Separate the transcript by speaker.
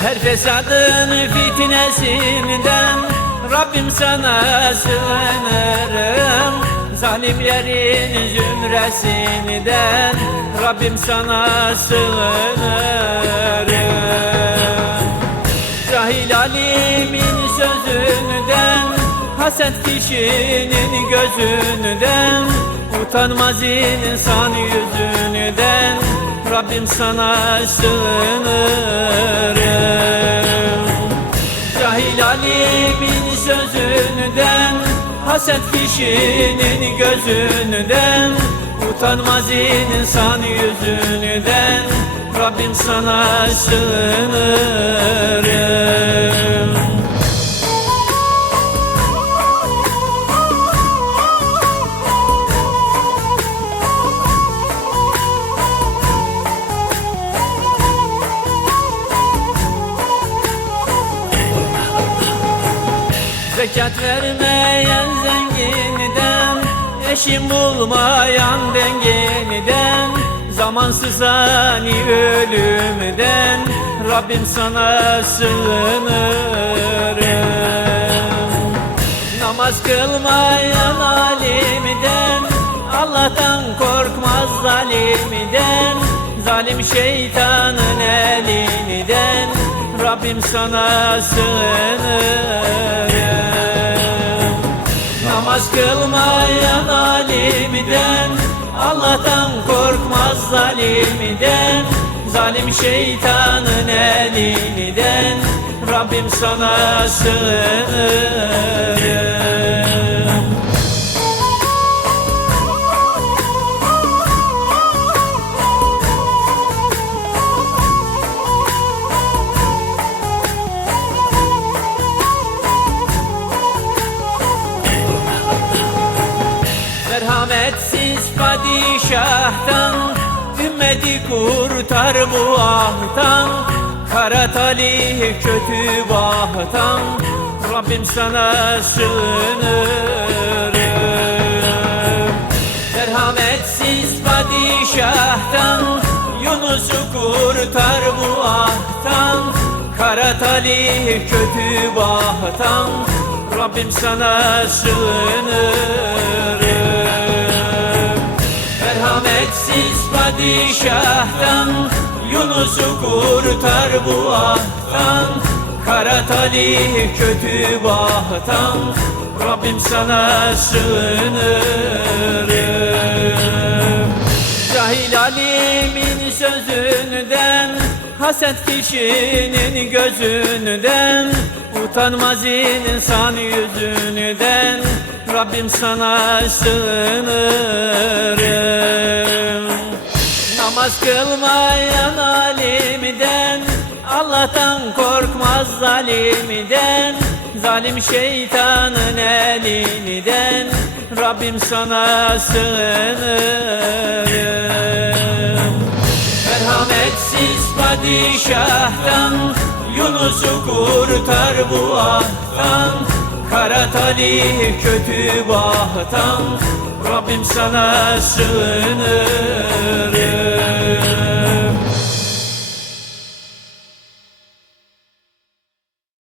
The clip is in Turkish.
Speaker 1: fesadın fitnesinden Rabbim sana sığınırım. Zalimlerin zümresinden Rabbim sana sığınırım. Cahil alimin sözünden Haset kişinin gözünden Utanmaz insan yüzünden Rabbim sana sığınırım. Cahil alimin sözünden Haset kişinin gözünden Utanmaz insan yüzünden Rabbim sana sığınırım Zekat vermeyen zenginden Eşim bulmayan denginiden Zamansız ani ölümden Rabbim sana sığınırım. Namaz kılmayan alimden Allah'tan korkmaz zalimden Zalim şeytanın elinden Rabbim sana sığınırım. Namaz kılmayan alimden Allah'tan korkmaz zalimden. Zalim şeytanın elinden Rabbim sana sığınırım Merhametsiz padişahtan Ümmeti kurtar bu ahtan Kara talih kötü bahtan Rabbim sana sığınırım. Merhametsiz padişahtan Yunus'u kurtar bu ahtan Kara talih kötü bahtan Rabbim sana sığınırım Merhametsiz padişahtan Yunus'u kurtar bu ahtan. Kara talih kötü bahtan Rabbim sana sığınırım. Cahil alimin sözünden Haset kişinin gözünden Utanmaz insan yüzünden Rabbim sana sığınırım Namaz kılmayan alimden Allah'tan korkmaz zalimden. Zalim şeytanın elinden Rabbim sana sığınırım. Merhametsiz padişahtan Yunus'u kurtar bu ahtan. Kara talih kötü bahtan Rabbim sana sığınırım